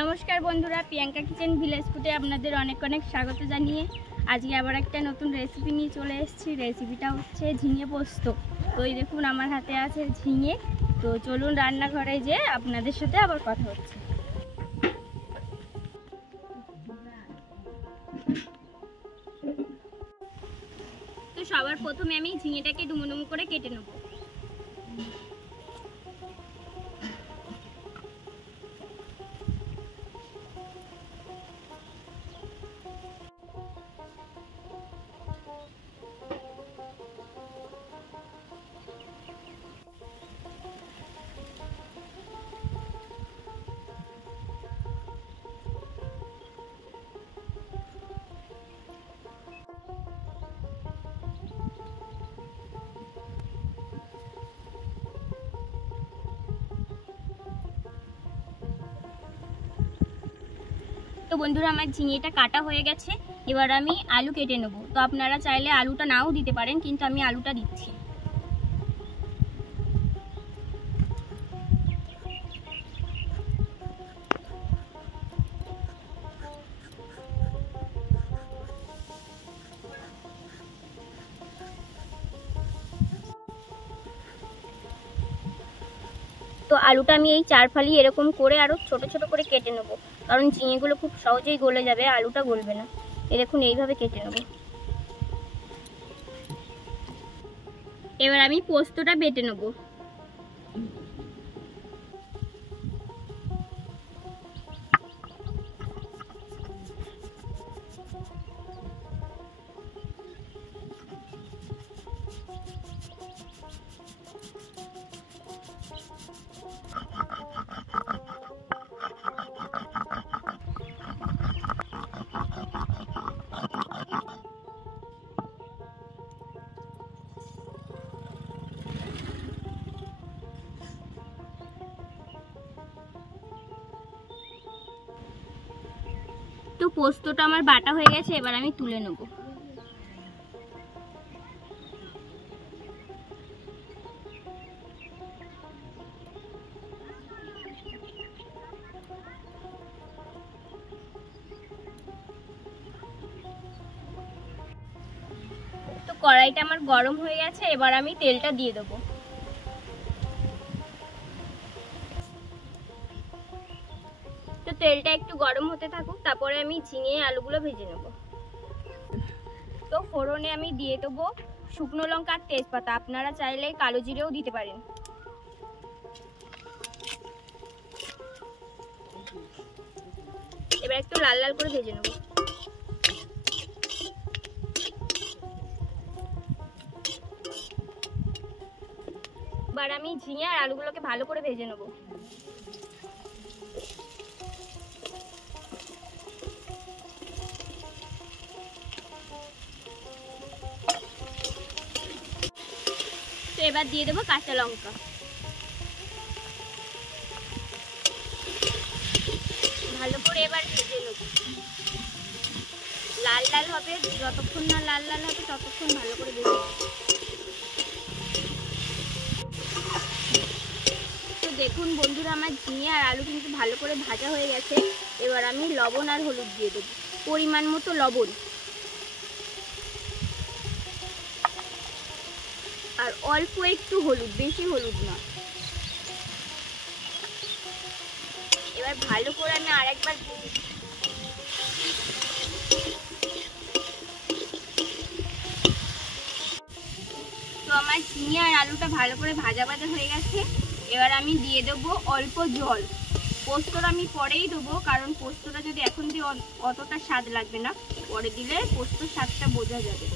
নমস্কার বন্ধুরা, Priyanka kitchen village ফুডে আপনাদের অনেক অনেক স্বাগত জানিয়ে আজকে আবার একটা নতুন রেসিপি নিয়ে চলে এসেছি। রেসিপিটা হচ্ছে ঝিঙে পোস্ত। তো এই দেখুন আমার হাতে আছে ঝিঙে। তো চলুন রান্নাঘরে যেয়ে আপনাদের সাথে আবার কথা হচ্ছে। তো সবার প্রথমে আমি ঝিঙেটাকে ডুমো ডুমো করে কেটে নেব। তো বন্ধুরা আমার ঝিঙেটা কাটা হয়ে গেছে, এবার আমি আলু কেটে নেব। তো আপনারা চাইলে আলুটা নাও দিতে পারেন, কিন্তু আমি আলুটা দিচ্ছি। তো আলুটা আমি এই 4 ফালি এরকম করে আরো ছোট ছোট করে কেটে নেব, কারণ ঝিঙেগুলো খুব সহজেই গলে যাবে, আলুটা গলবে না। এই দেখুন এইভাবে কেটে নেব। এবার আমি পোস্তটা বেটে নেব। তো পোস্তটা আমার বাটা হয়ে গেছে, এবার আমি তুলে নেব। তো কড়াইটা আমার গরম হয়ে গেছে, এবার আমি তেলটা দিয়ে দেবো। তো তেলটা একটু গরম হতে থাকুক, তারপরে আমি ঝিঙে আলুগুলো ভেজে নেব। তো ফোড়নে আমি দিয়ে দেবো শুকনো লঙ্কা আর তেজপাতা, আপনারা চাইলে কালো জিরেও দিতে পারেন। এবার একটু লাল লাল করে ভেজে নেব। এবার আমি ঝিঙে আর আলুগুলোকে ভালো করে ভেজে নেব। তো এবার দিয়ে দেবো কাঁচা লঙ্কা। ভালো করে এবার ভেজে নেব, লাল লাল হবে, যতক্ষণ না লাল লাল হবে ততক্ষণ ভালো করে ভেজে নেব। তো দেখুন বন্ধুরা আমার ঝিঙে আর আলু কিন্তু ভালো করে ভাজা হয়ে গেছে। এবার আমি লবণ আর হলুদ দিয়ে দেবো, পরিমাণ মতো লবণ আর অল্প একটু হলুদ, বেশি হলুদ না। এবার ভালো করে আমি আরেকবার ভেজে নেব। তো আমার ঝিঙে আর আলুটা ভালো করে ভাজা ভাজা হয়ে গেছে, এবার আমি দিয়ে দেবো অল্প জল। পোস্তটা আমি পরেই দেবো, কারণ পোস্তটা যদি এখন দিয়ে অতটা স্বাদ লাগবে না, পরে দিলে পোস্তর স্বাদটা বোঝা যাবে।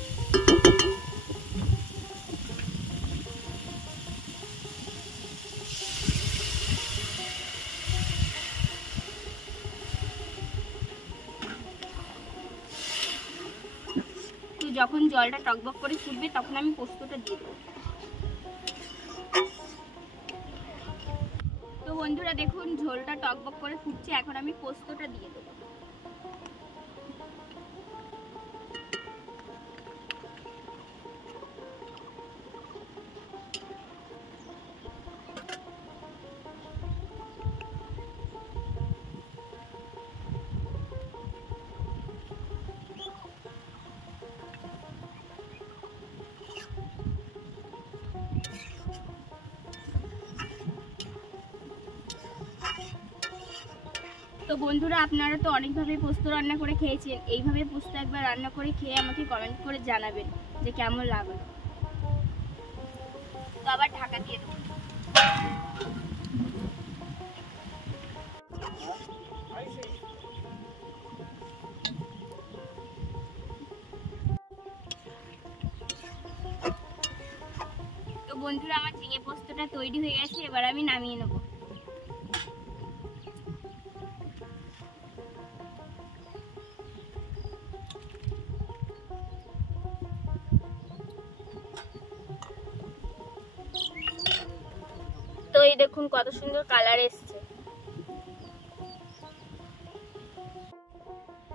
তো যখন জলটা টকবক করে ফুটবে তখন আমি পোস্তটা দিয়ে দেবো। তো বন্ধুরা দেখুন ঝোলটা টকবক করে ফুটছে, এখন আমি পোস্তটা দিয়ে দেবো। তো বন্ধুরা, আপনারা তো অনেকভাবে পোস্ত রান্না করে খেয়েছেন, এইভাবে পোস্ত একবার রান্না করে খেয়ে আমাকে কমেন্ট করে জানাবেন যে কেমন লাগলো। তো আবার ঢাকা দিয়ে দেবো। তো বন্ধুরা, আমার ঝিঙে পোস্তটা তৈরি হয়ে গেছে, এবার আমি নামিয়ে নেব। তো এই দেখুন কত সুন্দর কালার এসছে।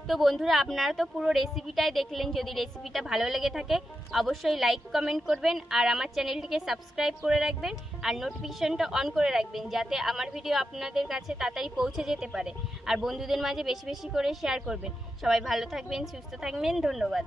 তো বন্ধুরা, আপনারা তো পুরো রেসিপিটাই দেখলেন। যদি রেসিপিটা ভালো লেগে থাকে অবশ্যই লাইক কমেন্ট করবেন, আর আমার চ্যানেলটিকে সাবস্ক্রাইব করে রাখবেন, আর নোটিফিকেশনটা অন করে রাখবেন যাতে আমার ভিডিও আপনাদের কাছে তাড়াতাড়ি পৌঁছে যেতে পারে। আর বন্ধুদের মাঝে বেশি বেশি করে শেয়ার করবেন। সবাই ভালো থাকবেন, সুস্থ থাকবেন, ধন্যবাদ।